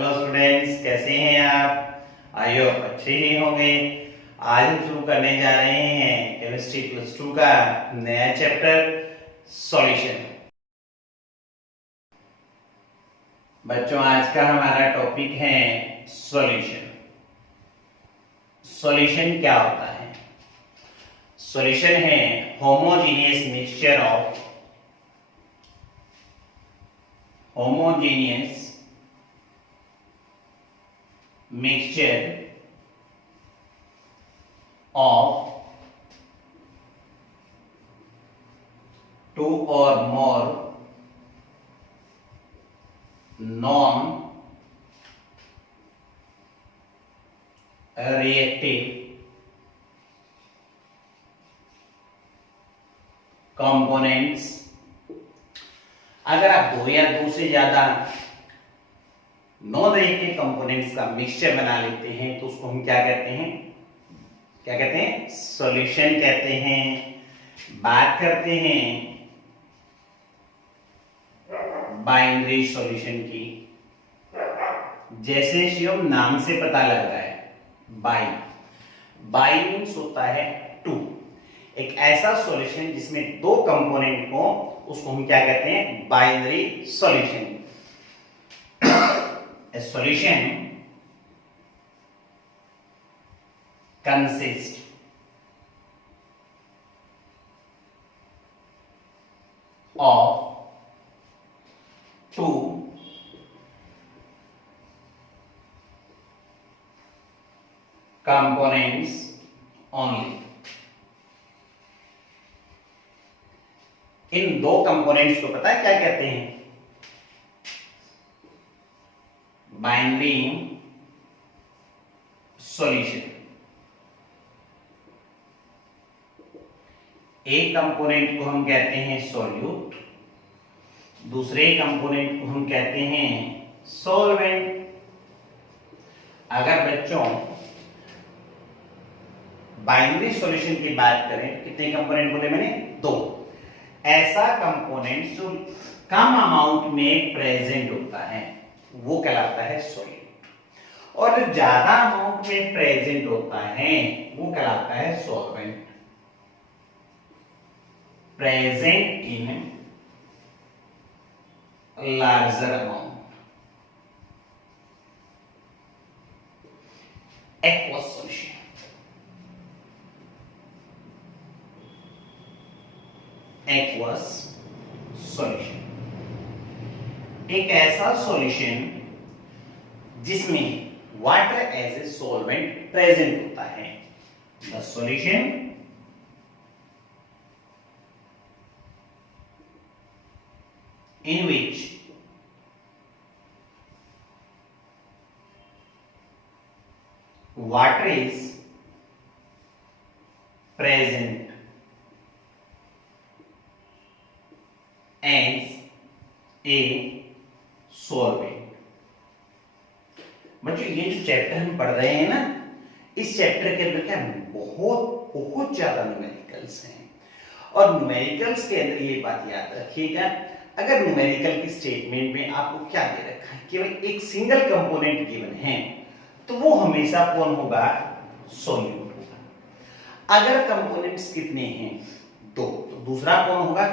Hello students, कैसे हैं आप? आई होप अच्छे ही होंगे। आज हम शुरू करने जा रहे हैं केमिस्ट्री प्लस 2 का नया चैप्टर सॉल्यूशन। बच्चों, आज का हमारा टॉपिक है सॉल्यूशन। सॉल्यूशन क्या होता है? सॉल्यूशन है homogeneous mixture of two or more non-reactive components। अगर आप दो या दो से ज्यादा नॉन रिएक्टिव कंपोनेंट्स का मिक्सचर बना लेते हैं तो उसको हम क्या कहते हैं? सॉल्यूशन कहते हैं। बात करते हैं बाइनरी सॉल्यूशन की। जैसे शिवम नाम से पता लग रहा है, बाई मीन्स होता है टू। एक ऐसा सॉल्यूशन जिसमें दो कंपोनेंट हो उसको हम क्या कहते हैं? Binary solution. A solution consists of two components only। इन दो कंपोनेंट्स को पता है क्या कहते हैं? Binary solution. एक कंपोनेंट को हम कहते हैं सॉल्यूट, दूसरे कंपोनेंट को हम कहते हैं सॉल्वेंट। अगर बच्चों बाइनरी सॉल्यूशन की बात करें तो कितने कंपोनेंट बोले मैंने? दो। ऐसा कंपोनेंट जो कम अमाउंट में प्रेजेंट होता है वो कहलाता है सॉल्यूट, और जो ज्यादा अमाउंट में प्रेजेंट होता है वो कहलाता है solvent. Present in larger amount, aqueous solution. Aqueous solution एक ऐसा सॉल्यूशन जिसमें water as a solvent present होता है। The solution in which water is present as a solvent। बच्चों, ये जो चैप्टर हम पढ़ रहे हैं ना, इस चैप्टर के अंदर क्या बहुत ज्यादा न्यूमेरिकल्स हैं। और न्यूमेरिकल्स के अंदर ये बात याद रखिएगा, अगर न्यूमेरिकल की स्टेटमेंट में आपको क्या दे रखा है, केवल एक सिंगल कंपोनेंट गिवन है, तो वो हमेशा कौन होगा? सॉल्यूट होगा। अगर कंपोनेंट्स कितने हैं? दो, तो दूसरा कौन होगा?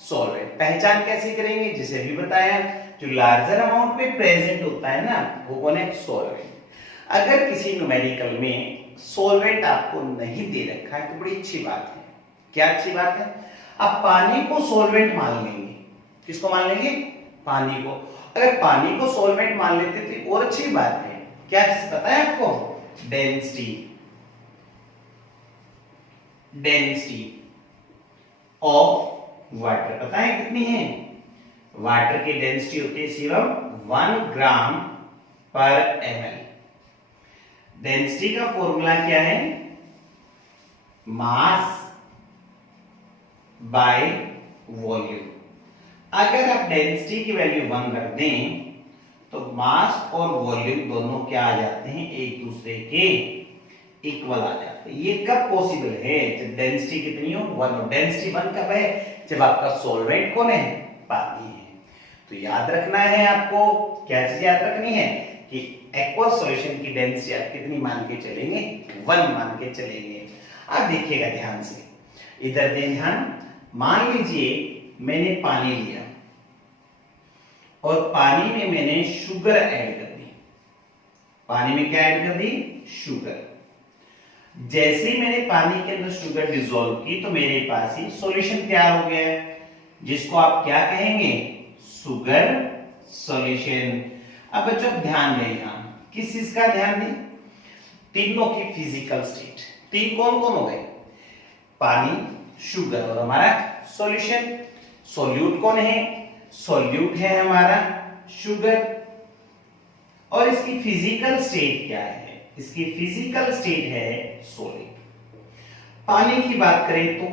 सॉल्वेंट। पहचान कैसे करेंगे? जैसे अभी बताया, जो लार्जर अमाउंट में प्रेजेंट होता है ना, वो कौन है? सॉल्वेंट। अगर किसी न्यूमेरिकल में सॉल्वेंट आपको नहीं दे रखा है तो बड़ी अच्छी बात है। क्या अच्छी बात है? आप पानी को सॉल्वेंट मान लेंगे। किसको मान लेंगे? पानी को। अगर पानी को सॉल्वेंट मान लेते तो और अच्छी बात है। क्या चीज पता है आपको? डेंसिटी ऑफ वाटर पता है कितनी है? वाटर की डेंसिटी होती है सिर्फ 1 ग्राम पर ml। डेंसिटी का फॉर्मूला क्या है? Mass by volume. अगर आप डेंसिटी की वैल्यू 1 रख दें तो मास और वॉल्यूम दोनों क्या आ जाते हैं? एक दूसरे के इक्वल आ जाते हैं। ये कब पॉसिबल है? जब डेंसिटी कितनी हो? 1 हो। डेंसिटी 1 कब है? जब आपका सॉल्वेंट कौन है? पानी है। तो याद रखना है आपको, क्या चीज याद रखनी है कि एक्वस सॉल्यूशन की डेंसिटी आप कितनी मान के चलेंगे, 1 मान के चलेंगे। अब देखिएगा ध्यान से, इधर दें ध्यान। मान लीजिए मैंने पानी लिया और पानी में मैंने शुगर ऐड कर दी। पानी में क्या ऐड कर दी, शुगर। जैसे ही मैंने पानी के अंदर शुगर डिसॉल्व की तो मेरे पास ही सॉल्यूशन तैयार हो गया, जिसको आप क्या कहेंगे, शुगर सॉल्यूशन। अब बच्चों ध्यान दें, यहां किस चीज का ध्यान दें, तीनों की फिजिकल स्टेट। तीन कौन कौन हो गए, पानी, शुगर और हमारा सॉल्यूशन। सॉल्यूट कौन है, सॉल्यूट है हमारा शुगर। और इसकी फिजिकल स्टेट क्या है, इसकी फिजिकल स्टेट है सॉलिड। पानी की बात करें तो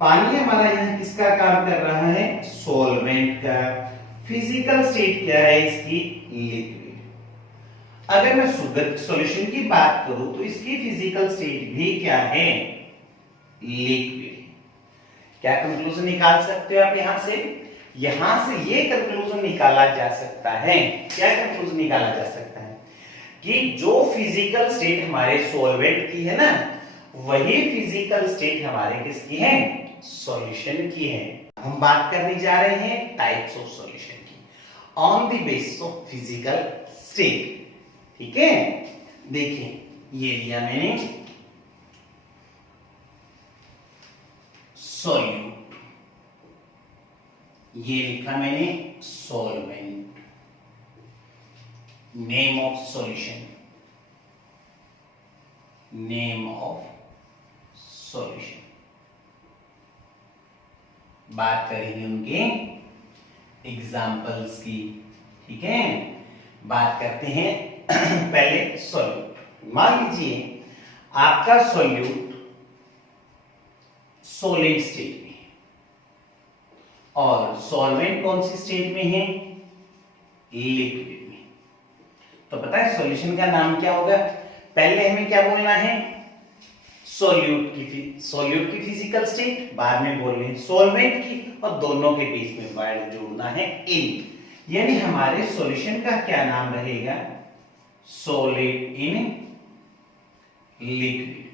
पानी हमारा यहां किसका काम कर रहा है, सॉल्वेंट का। फिजिकल स्टेट क्या है इसकी, लिक्विड। अगर मैं शुगर सॉल्यूशन की बात करूं तो इसकी फिजिकल स्टेट भी क्या है, लिक्विड। क्या कंक्लूजन निकाल सकते हो आप यहां से, यहां से ये कंक्लूजन निकाला जा सकता है, क्या कंक्लूजन निकाला जा सकता है कि जो फिजिकल स्टेट हमारे सॉल्वेंट की है ना, वही फिजिकल स्टेट हमारे किसकी है, सॉल्यूशन की है। हम बात करने जा रहे हैं टाइप्स ऑफ सॉल्यूशन की on the basis of physical state. ठीक है, देखिए ये लिया मैंने सॉल्यूट, ये लिखा मैंने solvent, name of solution, name of solution. बात करेंगे उनके एग्जाम्पल्स की। ठीक है, बात करते हैं पहले सॉल्यूट। मान लीजिए आपका सॉल्यूट सॉलिड स्टेट में है और सॉल्वेंट कौन सी स्टेट में है, लिक्विड में। तो पता है सॉल्यूशन का नाम क्या होगा, पहले हमें क्या बोलना है, सॉल्यूट की फिजिकल स्टेट, बाद में बोल रहे हैं सॉल्वेंट की, और दोनों के बीच में वर्ड जोड़ना है इन, यानी हमारे सॉल्यूशन का क्या नाम रहेगा, सॉलिड इन लिक्विड।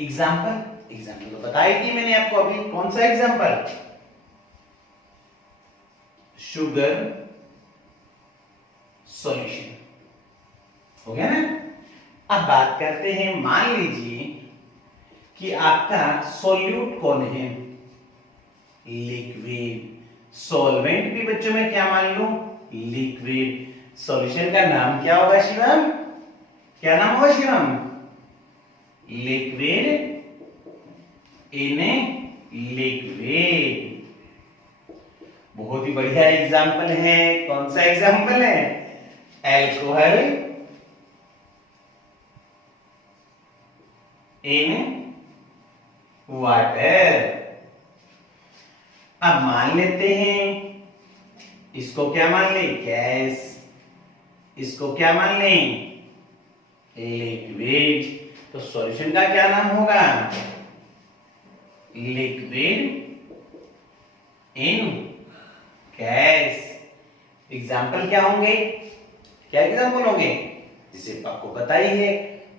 एग्जाम्पल तो बताई थी मैंने आपको अभी, कौन सा एग्जाम्पल, शुगर सॉल्यूशन हो गया ना। अब बात करते हैं, मान लीजिए कि आपका सॉल्यूट कौन है, लिक्विड। सॉल्वेंट भी बच्चों में क्या मान लो, लिक्विड। सॉल्यूशन का नाम क्या होगा शिवम, क्या नाम होगा शिवम, लिक्विड इन लिक्विड। बहुत ही बढ़िया एग्जाम्पल है, कौन सा एग्जाम्पल है, एल्कोहल इन वाटर। अब मान लेते हैं इसको क्या मान ले, गैस, इसको क्या मान ले, लिक्विड। तो सॉल्यूशन का क्या नाम होगा, लिक्विड इन गैस। एग्जाम्पल क्या होंगे, क्या एग्जाम्पल होंगे, जिसे आपको पता ही है,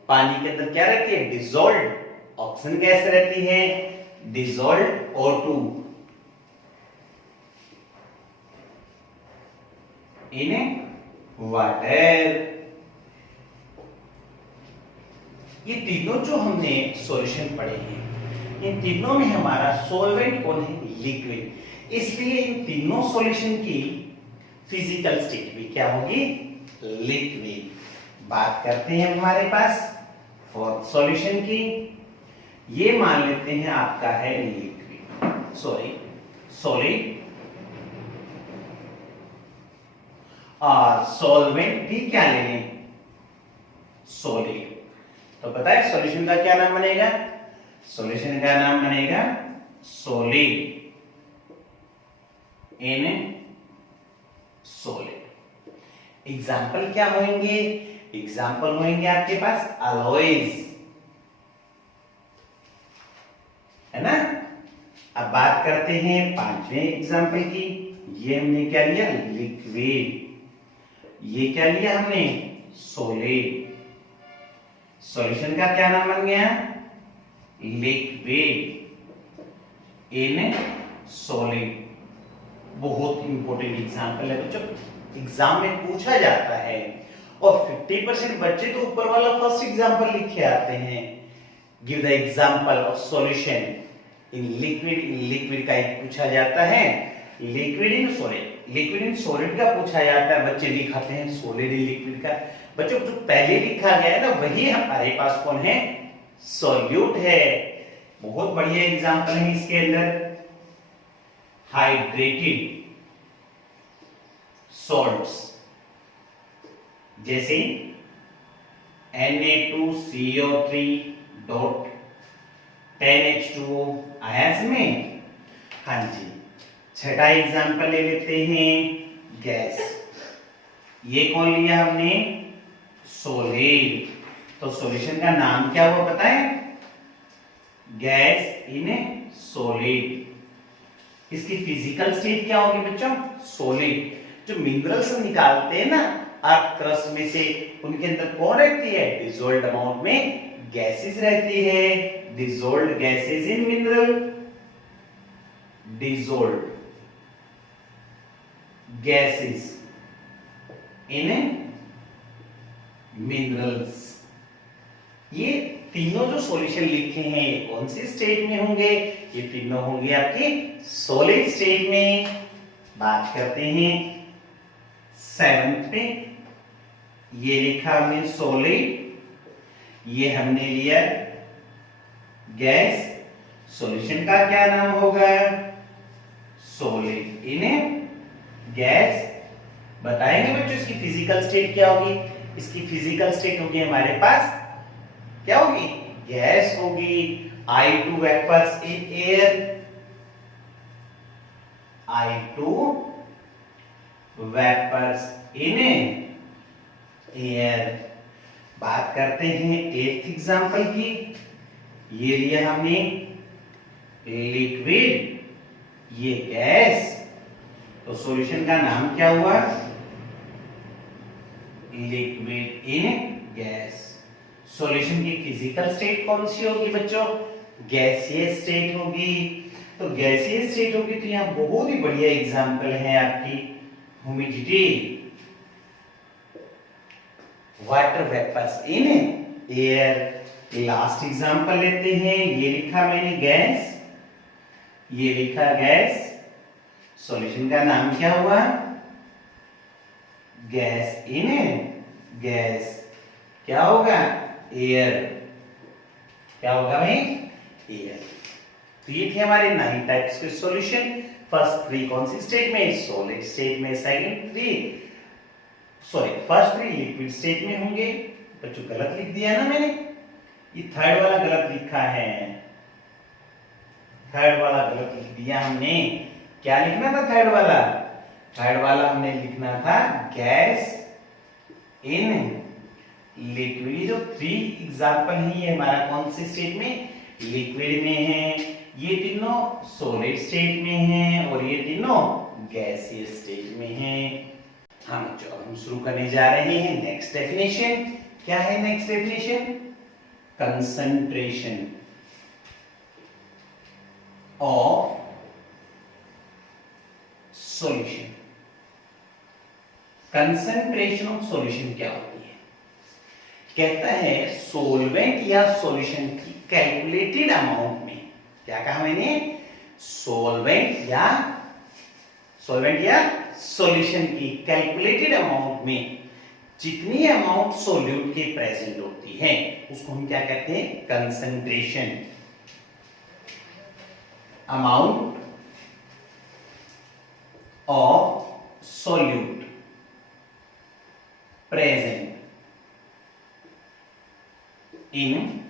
पानी के अंदर क्या रहती है, डिसॉल्व्ड ऑक्सीजन गैस रहती है, डिसॉल्व्ड O2 इन वाटर। ये तीनों जो हमने सॉल्यूशन पढ़े हैं, इन तीनों में हमारा सॉल्वेंट कौन है, लिक्विड। इसलिए इन तीनों सॉल्यूशन की फिजिकल स्टेट भी क्या होगी, लिक्विड। बात करते हैं हमारे पास फॉर सॉल्यूशन की, ये मान लेते हैं आपका है लिक्विड, सॉलिड, और सॉल्वेंट भी क्या लेंगे, सॉलिड। तो पता है सॉल्यूशन का क्या नाम बनेगा, सॉल्यूशन का नाम बनेगा सॉलिड इन सॉलिड। एग्जाम्पल क्या होंगे, एग्जाम्पल होंगे आपके पास अलॉयज, है ना। अब बात करते हैं पांचवें एग्जाम्पल की, ये हमने क्या लिया, लिक्विड। ये क्या लिया हमने, सॉलिड। सॉल्यूशन का क्या नाम बन गया, लिक्विड इन सॉलिड। बहुत इंपॉर्टेंट एग्जांपल है बच्चों, एग्जाम में पूछा जाता है और 50% बच्चे तो ऊपर वाला फर्स्ट एग्जांपल लिख के आते हैं। Give the example of solution in liquid. In liquid का एक पूछा जाता है, liquid in solid. Liquid in solid का पूछा जाता है, बच्चे लिखाते हैं सॉलिड इन लिक्विड का। बच्चों जो पहले लिखा गया है ना वही हमारे पास कौन है, सॉल्यूट है। बहुत बढ़िया एग्जांपल है इसके अंदर, हाइड्रेटेड सॉल्ट्स जैसे Na2CO3.10H2O आया इसमें। हाँ जी, छठा एग्जांपल ले लेते हैं, गैस। ये कौन लिया हमने, सॉलिड। तो सॉल्यूशन का नाम क्या हुआ पता है, गैस इन सॉलिड। इसकी फिजिकल स्टेट क्या होगी बच्चों, सॉलिड। जो मिनरल्स निकालते हैं ना अर्थ क्रस्ट में से, उनके अंदर कौन रहती है, डिसॉल्व्ड अमाउंट में गैसेस रहती है। Dissolved gases in mineral, dissolved gases in minerals. ये तीनों जो सॉल्यूशन लिखे हैं ये कौन सी स्टेट में होंगे, ये तीनों होंगे आपके सॉलिड स्टेट में। बात करते हैं 7th पे, ये लिखा हमने सॉलिड, ये हमने लिया गैस। सॉल्यूशन का क्या नाम होगा, सॉलिड इन गैस। बताएंगे बच्चों इसकी फिजिकल स्टेट क्या होगी। इसकी फिजिकल स्टेट होगी हमारे पास क्या होगी, गैस होगी। I2 vapours in air, I2 vapours in air. बात करते हैं 8th एग्जांपल की, ये लिया हमने लिक्विड, ये गैस। तो सॉल्यूशन का नाम क्या हुआ, लिक्विड इन गैस। सॉल्यूशन की फिजिकल स्टेट कौन सी होगी बच्चों, गैसीय स्टेट होगी। तो गैसीय स्टेट होगी तो यहाँ बहुत ही बढ़िया एग्जांपल है आपकी humidity, water vapours in air. Last example लेते हैं, ये लिखा मैंने गैस, ये लिखा गैस। सॉल्यूशन का नाम क्या हुआ, गैस इन गैस। क्या होगा, एयर। क्या होगा भाई, एयर। तो ये थे हमारे 9 टाइप्स के सॉल्यूशन। फर्स्ट 3 कौन सी स्टेट में, सॉलिड स्टेट में। सेकंड 3 फर्स्ट 3 लिक्विड स्टेट में होंगे। बच्चों गलत लिख दिया ना मैंने, ये थर्ड वाला गलत लिखा है, थर्ड वाला गलत लिख दिया हमने। क्या लिखना था थर्ड वाला, थर्ड वाला हमने लिखना था गैस इन लिक्विड। जो 3 एग्जांपल है ये हमारा कौन से स्टेट में, लिक्विड में है। ये तीनों सॉलिड स्टेट में हैं और ये तीनों गैसीय स्टेट में हैं। हाँ बच्चों, अब हम शुरू करने जा रहे हैं नेक्स्ट डेफिनेशन। क्या है next definition, concentration of solution. Concentration of solution क्या होती है, कहता है सॉल्वेंट या सॉल्यूशन की कैलकुलेटेड अमाउंट में। क्या कहा मैंने, सॉल्वेंट या सॉल्यूशन की कैलकुलेटेड अमाउंट में जितनी अमाउंट सॉल्यूट के प्रेजेंट होती है उसको हम क्या कहते हैं, concentration. Amount of solute present in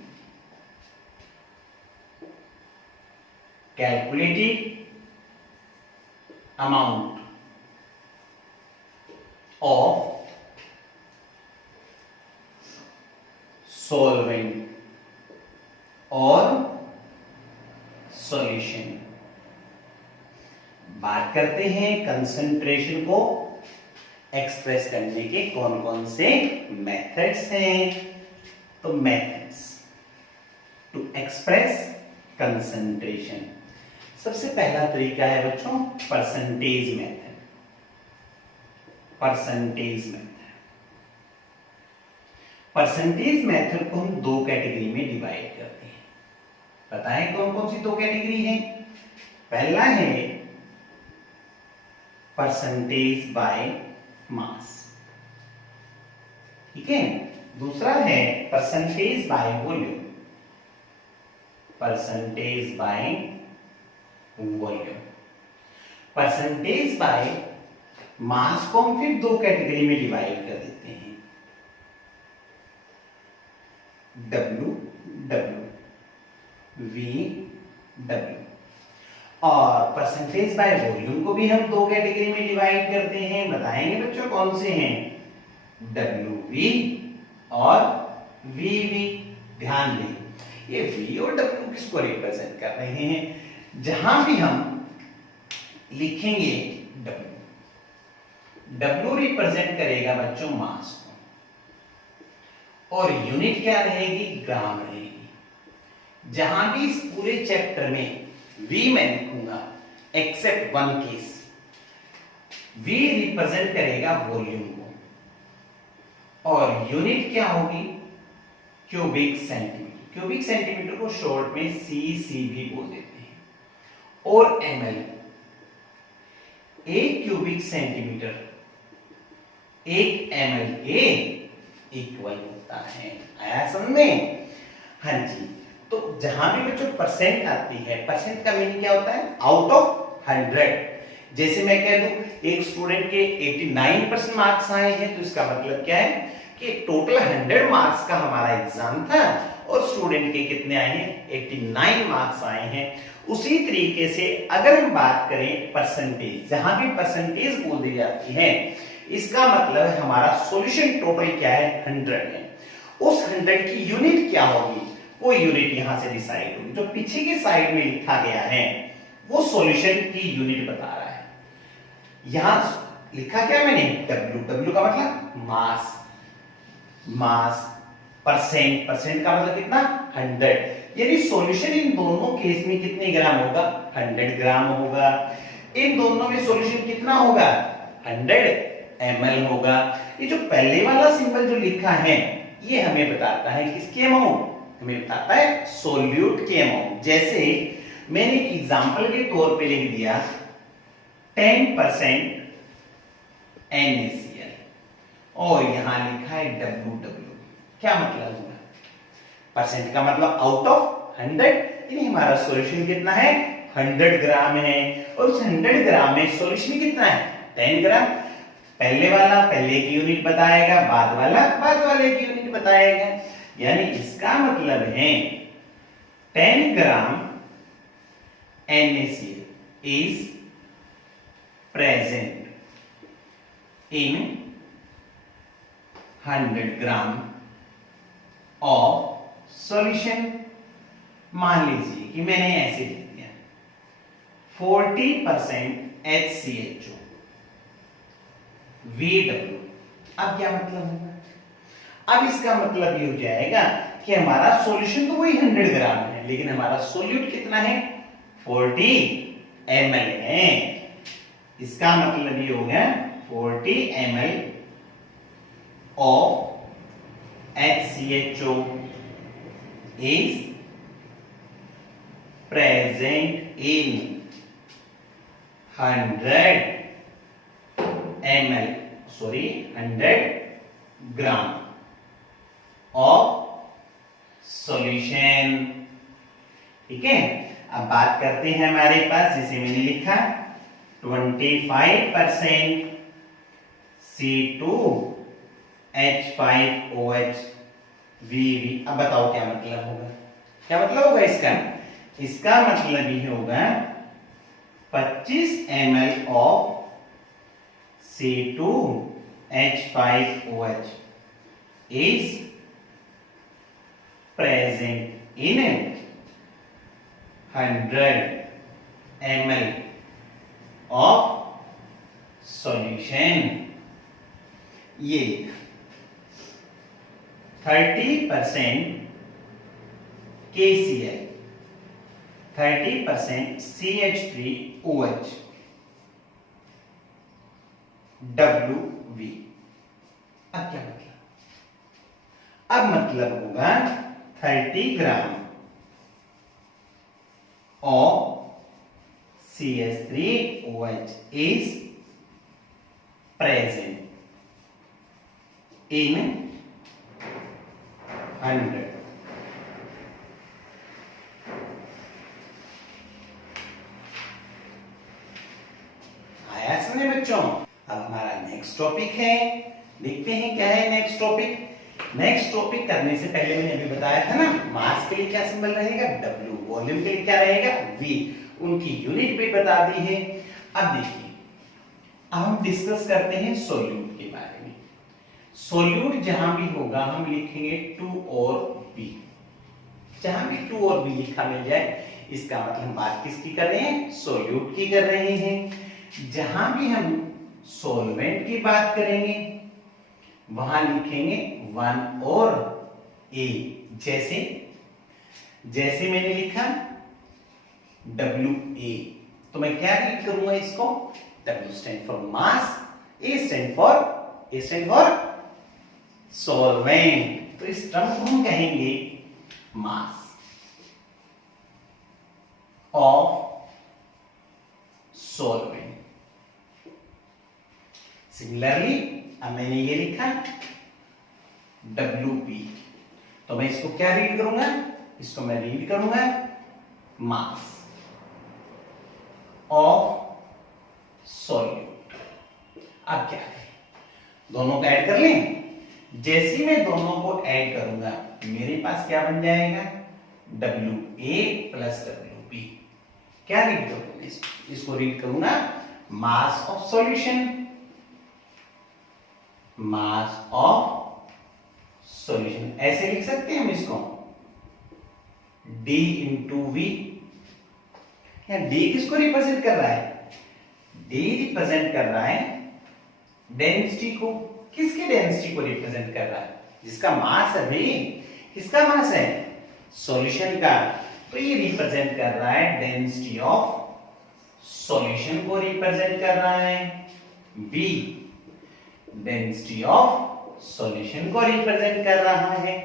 calculated amount of solvent और सॉल्यूशन। बात करते हैं कंसंट्रेशन को एक्सप्रेस करने के कौन कौन से मेथड्स हैं? तो मेथड्स टू एक्सप्रेस कंसंट्रेशन, सबसे पहला तरीका है बच्चों percentage method. Percentage method, percentage method को हम दो कैटेगरी में डिवाइड करते हैं। पता है कौन कौन सी दो कैटेगरी है? पहला है परसेंटेज बाय मास, ठीक है। दूसरा है percentage by volume, percentage by volume. Percentage by mass को हम फिर दो कैटेगरी में डिवाइड कर देते हैं, W W V W। और परसेंटेज बाय वॉल्यूम को भी हम दो कैटेगरी में डिवाइड करते हैं। बताएंगे बच्चों कौन से हैं? WV और VV। ध्यान दें, ये V और W किसको रिप्रेजेंट कर रहे हैं? जहां भी हम लिखेंगे W रिप्रेजेंट करेगा बच्चों मास को, और यूनिट क्या रहेगी? ग्राम रहेगी। जहां भी इस पूरे चैप्टर में V मैं लिखूंगा except one case, V represent करेगा वॉल्यूम को, और यूनिट क्या होगी? Cubic centimetre. क्यूबिक सेंटीमीटर को शॉर्ट में CC भी बोल देते हैं। और ml, एक क्यूबिक सेंटीमीटर एक ml के इक्वल होता है। आया समझ में? हाँ जी। तो जहां भी बच्चों परसेंट आती है, परसेंट का मीनिंग क्या होता है? Out of 100। जैसे मैं कह दूं एक स्टूडेंट के 89% मार्क्स आए हैं, तो इसका मतलब क्या है कि टोटल 100 मार्क्स का हमारा एग्जाम था और स्टूडेंट के कितने आए हैं? 89 मार्क्स आए हैं। उसी तरीके से अगर हम बात करें परसेंटेज, जहां भी परसेंटेज बोल दी जाती है, इसका मतलब है हमारा सॉल्यूशन टोटल क्या है? 100 है। उस 100 की यूनिट क्या होगी? वो यूनिट यहां से डिसाइड होगी। जो पीछे की साइड में लिखा गया है वो सॉल्यूशन की यूनिट बता रहा है। यहां लिखा क्या मैंने? W। W का मतलब मास, मास। परसेंट, परसेंट का मतलब कितना? 100। यानी सॉल्यूशन इन दोनों केस में कितने ग्राम होगा? 100 ग्राम होगा। इन दोनों में सॉल्यूशन कितना होगा? 100 ml होगा। ये जो पहले वाला सिंबल जो लिखा है ये हमें बताता है किसके अमाउंट? हमें बताता है सोल्यूट के अमाउंट। जैसे मैंने एक एग्जांपल के तौर पे लिख दिया 10% NaCl और यहां लिखा है WW। क्या मतलब हुआ? परसेंट का मतलब आउट ऑफ 100, यानी हमारा सॉल्यूशन कितना है? 100 ग्राम है। और उस 100 ग्राम में सॉल्यूशन कितना है? 10 ग्राम। पहले वाला पहले की यूनिट बताएगा, बाद वाला बाद वाले की यूनिट बताएगा। यानी इसका मतलब है 10 ग्राम NaCl is present in 100 gram of solution. मान लीजिए कि मैंने ऐसे लिख दिया 40% HCHO VW। अब क्या मतलब होगा? अब इसका मतलब ये हो जाएगा कि हमारा सॉल्यूशन तो वही 100 ग्राम है, लेकिन हमारा सोल्यूट कितना है? 40 ml है। इसका मतलब ये हो गया 40 ml of HCHO is present in 100 gram of solution. ठीक है। अब बात करते हैं हमारे पास, जैसे मैंने लिखा 25% C2H5OH VV। अब बताओ क्या मतलब होगा? क्या मतलब होगा इसका? इसका मतलब ये होगा 25 ml of C2H5OH is present in 100 ml of solution। ये 30% KCl, 30% CH3OH, WV। अब क्या मतलब? अब मतलब होगा 30 ग्राम of CH3OH is present in 100। आया समझे बच्चों? अब हमारा नेक्स्ट टॉपिक है, देखते हैं क्या है नेक्स्ट टॉपिक। नेक्स्ट टॉपिक करने से पहले मैंने अभी बताया था ना, मास के लिए क्या सिंबल रहेगा W, वॉल्यूम के लिए क्या रहेगा V, उनकी यूनिट भी बता दी है। अब देखिए, अब हम डिस्कस करते हैं सोल्यूट के बारे में। सोल्यूट जहां भी होगा हम लिखेंगे 2 और B। जहां भी 2 और B लिखा मिल जाए इसका मतलब हम बात किसकी कर रहे हैं, सोल्यूट की कर रहे हैं। जहां भी हम सॉल्वेंट की बात करेंगे वहां लिखेंगे 1 और A। जैसे मैंने लिखा WA, तो मैं क्या रीड करूंगा इसको, W stand for mass, A stand for solvent. तो इस टर्म को हम कहेंगे मास ऑफ सॉल्वेंट। सिमिलरली अब मैंने ये लिखा WP, तो मैं इसको क्या रीड करूंगा, इसको मैं रीड करूंगा मास ऑफ सॉल्यूट। अब क्या करें, दोनों को ऐड कर लें। जैसे मैं दोनों को ऐड करूंगा मेरे पास क्या बन जाएगा, WA प्लस WP। क्या रीड करूंगा, इसको रीड करूंगा मास of solution, mass of solution. ऐसे लिख सकते हैं हम इसको D इंटू V। D किसको रिप्रेजेंट कर रहा है, D रिप्रेजेंट कर रहा है डेंसिटी को। किसकी डेंसिटी को रिप्रेजेंट कर रहा है, जिसका मास है भाई, किसका मास है, सॉल्यूशन का। तो ये रिप्रेजेंट कर रहा है डेंसिटी ऑफ सॉल्यूशन को रिप्रेजेंट कर रहा है। V डेंसिटी ऑफ सॉल्यूशन को रिप्रेजेंट कर रहा है।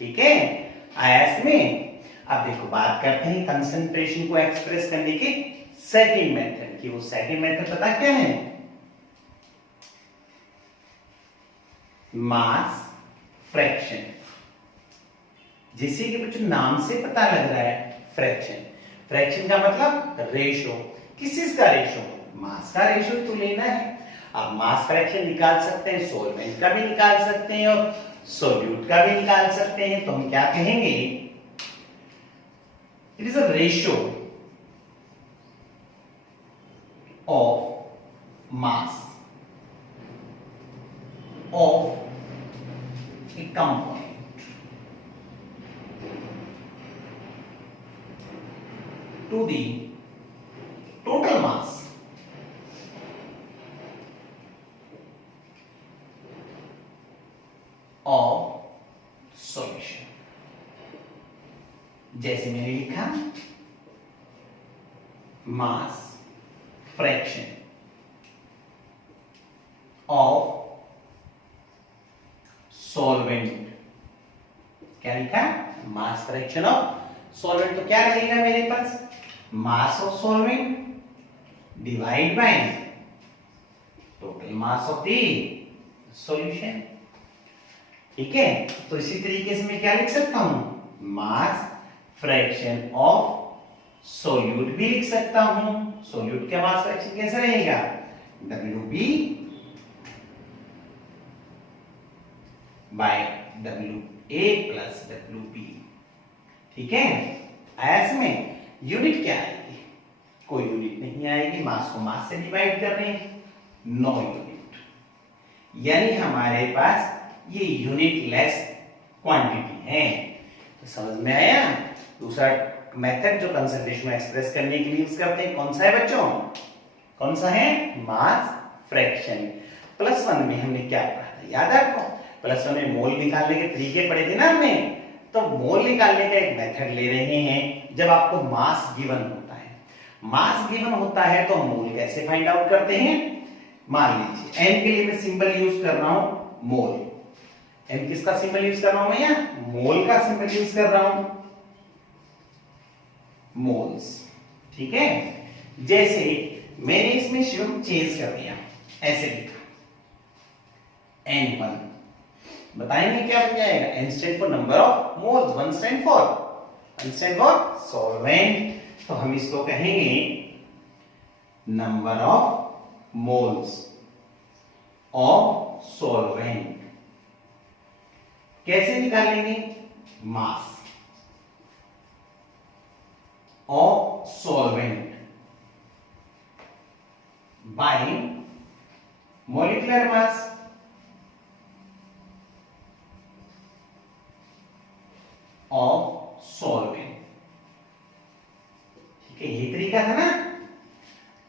ठीक है, आयस में। अब देखो बात करते हैं कंसंट्रेशन को एक्सप्रेस करने के सेकंड मेथड की। वो सेकंड मेथड पता क्या है, मास फ्रैक्शन। जैसे कि बच्चों नाम से पता लग रहा है फ्रैक्शन, फ्रैक्शन का मतलब रेशो। किस चीज का रेशो, मास का रेशो तो लेना है। अब मास फ्रैक्शन निकाल सकते हैं, सॉल्वेंट का भी निकाल सकते हैं और सोल्यूट का भी निकाल सकते हैं। तो हम क्या कहेंगे, it is a ratio of mass of a component to the total mass of solution. जैसे मैंने लिखा मास फ्रैक्शन ऑफ सॉल्वेंट। क्या लिखा, मास फ्रैक्शन ऑफ सॉल्वेंट। तो क्या रहेगा मेरे पास, mass of solvent divide by total mass of the solution. ठीक है, तो इसी तरीके से मैं क्या लिख सकता हूं, मास फ्रैक्शन ऑफ सोल्यूट भी लिख सकता हूं। सोल्यूट का मास फ्रैक्शन कैसा रहेगा, WB by WA plus WB। ठीक है, आयस में यूनिट क्या आएगी, कोई यूनिट नहीं आएगी। मास को मास से डिवाइड कर रहे हैं, नो यूनिट, यानी हमारे पास ये यूनिट लेस क्वांटिटी है। तो समझ में आया। दूसरा मेथड जो कंसंट्रेशन एक्सप्रेस करने के लिए यूज करते हैं कौन सा है बच्चों, कौन सा है, मास फ्रैक्शन। +1 में हमने क्या पढ़ा था, है, याद है आपको? प्लस वन में मोल निकालने के तरीके पढ़े थे ना हमने। तो मोल निकालने का एक मेथड ले रहे हैं जब आपको मास गिवन होता है। मास गिवन होता है तो मोल कैसे फाइंड आउट करते हैं? मान लीजिए n के लिए मैं सिंबल यूज कर रहा हूं मोल। n किसका सिंबल यूज कर रहा हूं मैं? यहां मोल का सिंबल यूज कर रहा हूं, मोल्स। ठीक है, जैसे मैंने इसमें शुरू चेंज कर दिया, ऐसे लिखा n1, बताएंगे क्या बन जाएगा? n stand for number of moles, 1 stand for solvent. तो हम इसको कहेंगे number of moles of solvent. कैसे निकालेंगे? मास of solvent bye molecular mass of solvent. ठीक है, यही तरीका था ना।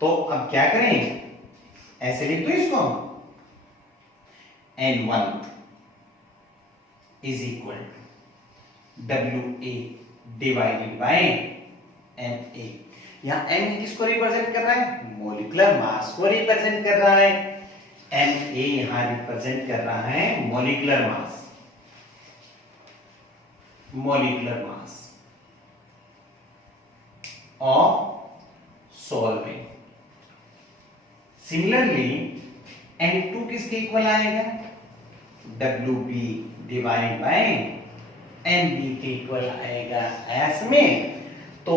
तो अब क्या करें? ऐसे लिख दो इसको, n1 is equal to WA divided by NA। यहां M किसको रिप्रेजेंट कर रहा है? मॉलिक्यूलर मास को रिप्रेजेंट कर रहा है। NA यहां रिप्रेजेंट कर रहा है molecular mass, molecular mass of solvent. Similarly N2 किसके इक्वल आएगा? WB डिवाइड बाय NB के इक्वल आएगा ऐस में। तो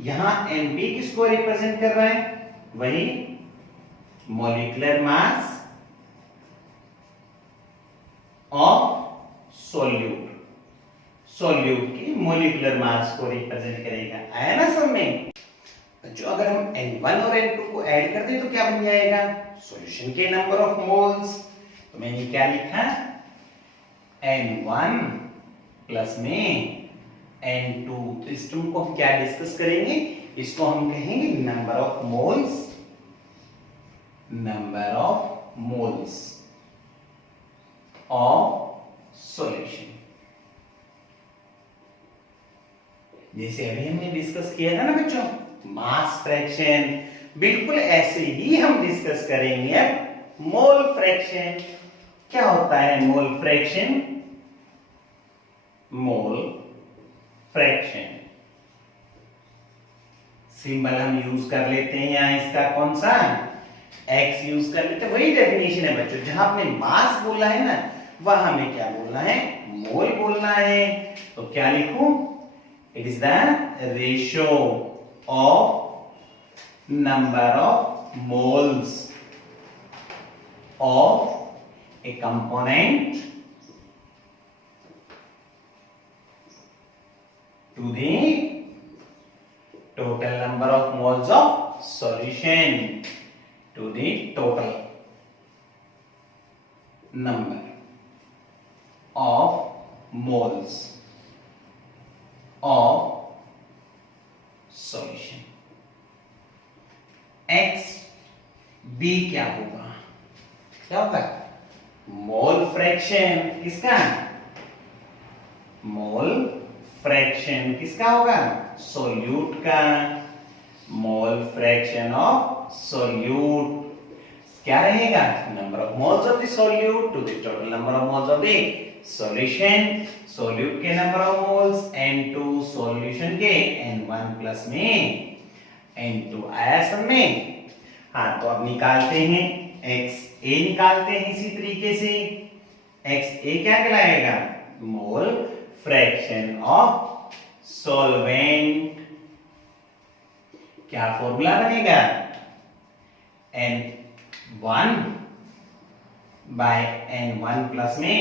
यहां NB किसको रिप्रेजेंट कर रहा है? वही molecular mass of solute, solute की मॉलिक्यूलर मास को रिप्रेजेंट करेगा। आया ना सब में? जो अगर हम N1 और N2 को ऐड कर दें तो क्या बन जाएगा? सॉल्यूशन के नंबर ऑफ मोल्स। तो मैंने क्या लिखा? N1 प्लस में N2। तो इस टर्म को हम क्या डिस्कस करेंगे? इसको हम कहेंगे number of moles, number of moles of solution. जैसे अभी हमने डिस्कस किया था ना बच्चों, मास फ्रैक्शन, बिल्कुल ऐसे ही हम डिस्कस करेंगे अब मोल फ्रैक्शन। क्या होता है mole fraction? Mole fraction symbol हम यूज कर लेते हैं यहां, इसका कौन सा? x यूज कर लेते हैं। वही डेफिनेशन है बच्चों, जहां आपने मास बोला है ना वहां हमें क्या बोलना है? मोल बोलना है। तो क्या लिखूं? It is the ratio of number of moles of a component to the total number of moles of solution, to the total number of moles of solution। x b क्या होगा? क्या होगा? मोल फ्रैक्शन किसका? Mole fraction किसका होगा? Solute का। मोल fraction of solute क्या रहेगा? Number of moles of the solute to the total number of moles of the solution. Solute के number of moles N2, solution के N1 प्लस में N2 आया सब में। हाँ, तो अब निकालते हैं XA, निकालते हैं इसी तरीके से। XA क्या कहलाएगा? Mole fraction of solvent. क्या फॉर्मूला बनेगा? N1 बाय N1 प्लस में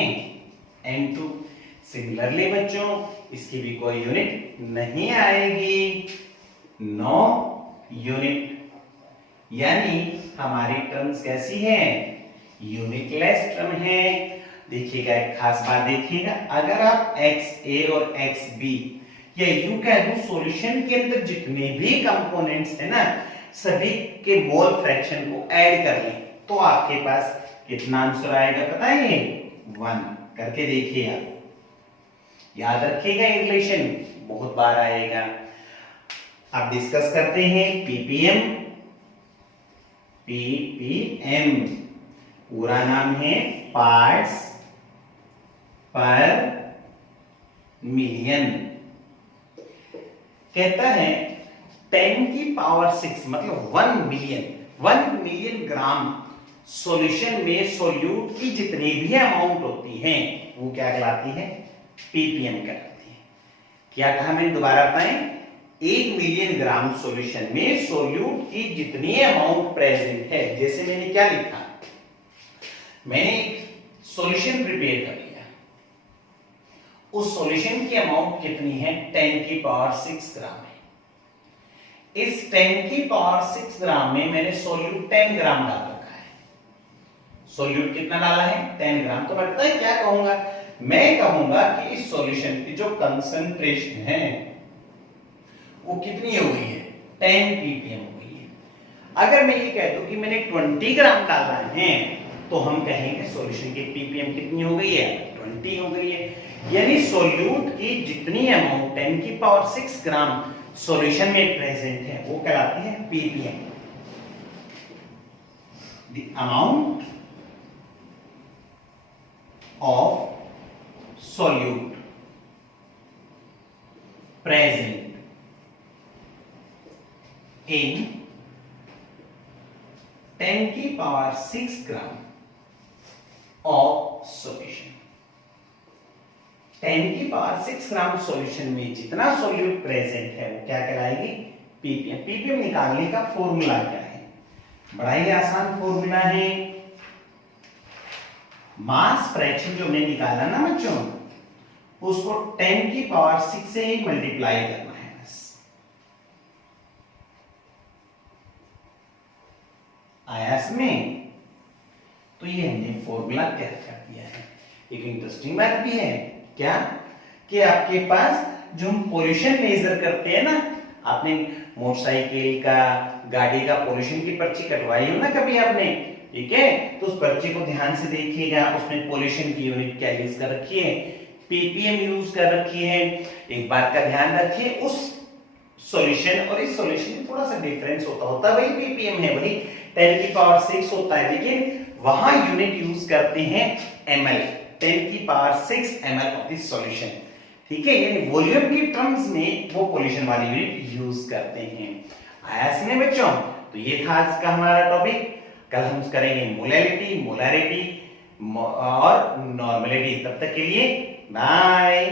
N2। सिमिलरली बच्चों इसकी भी कोई यूनिट नहीं आएगी, नो यूनिट। यानी हमारी टर्म्स कैसी है? यूनिटलेस टर्म है। देखिएगा एक खास बात देखिएगा, अगर आप XA और XB या यूं कह दूं सॉल्यूशन के अंदर जितने भी कंपोनेंट्स है ना सभी के मोल फ्रैक्शन को ऐड कर लें तो आपके पास कितना आंसर आएगा पता है? 1 करके देखिए आप, याद रखिएगा ये रिलेशन बहुत बार आएगा। अब डिस्कस करते हैं पीपीएम। पीपीएम पूरा नाम है पार्ट्स पर मिलियन। कहता है 10 की पावर 6 मतलब 1 मिलियन ग्राम सॉल्यूशन में सोल्यूट की जितनी भी अमाउंट होती है वो क्या कहलाती है? पीपीएम कहलाती है। क्या कहा मैंने, दोबारा बताएं? 1 मिलियन ग्राम सॉल्यूशन में सोल्यूट की जितनी अमाउंट प्रेजेंट है, जैसे मैंने क्या लिखा, मैंने एक सॉल्यूशन प्रिपेयर कर लिया, उस सॉल्यूशन की अमाउंट कितनी है? 10 की पावर 6 ग्राम है। इस 10 की पावर 6 ग्राम में मैंने सोल्यूट 10 ग्राम डाल रखा है। सोल्यूट कितना डाला है? 10 ग्राम। तो मैं पता है क्या कहूंगा? मैं कहूंगा कि इस सॉल्यूशन की जो कंसंट्रेशन है वो कितनी हो गई है? 10 ppm हो गई है। अगर मैं ये कह दूं कि मैंने 20 ग्राम डाला है तो हम कहेंगे सॉल्यूशन की ppm कितनी हो गई है? 20 हो गई है। यानी सोल्यूट की जितनी अमाउंट 10 की पावर 6 ग्राम सॉल्यूशन में प्रेजेंट है वो कहलाती है ppm। The amount of solute present in 10 की पावर 6 ग्राम ऑफ सॉल्यूशन। 10 की पावर 6 ग्राम सॉल्यूशन में जितना सोल्यूट प्रेजेंट है वो क्या कहलाएगी? पीपीएम। पीपीएम निकालने का फॉर्मूला क्या है? बड़ा ही आसान फॉर्मूला है। मास फ्रैक्शन जो हमने निकाला ना बच्चों, उसको 10 की पावर 6 से ही मल्टीप्लाई करना है बस। आया इसमें? तो ये हमने फॉर्मूला तैयार कर दिया है। एक इंटरेस्टिंग बात भी है क्या कि आपके पास जो हम पोल्यूशन मेजर करते हैं ना, आपने मोटरसाइकिल का, गाड़ी का पोल्यूशन की पर्ची कटवाई हो ना कभी आपने, ठीक है? तो उस पर्ची को ध्यान से देखिएगा, उसमें पोल्यूशन की यूनिट क्या यूज कर रखी है? पीपीएम यूज कर रखी है। एक बात का ध्यान रखिए, उस सॉल्यूशन और इस सॉल्यूशन में थोड़ा सा डिफरेंस होता है, वही पीपीएम है, वही 10 की पावर 6 होता है, लेकिन वहां यूनिट यूज करते हैं ml, 10 की power 6 ml of this solution, ठीक है? यानी वॉल्यूम की टर्म्स में वो पोल्यूशन वाली यूनिट यूज करते हैं। आया समझ में बच्चों? तो ये था आज का हमारा टॉपिक। कल हम करेंगे मोलैलिटी, मोलारिटी और नॉर्मलिटी। तब तक के लिए बाय।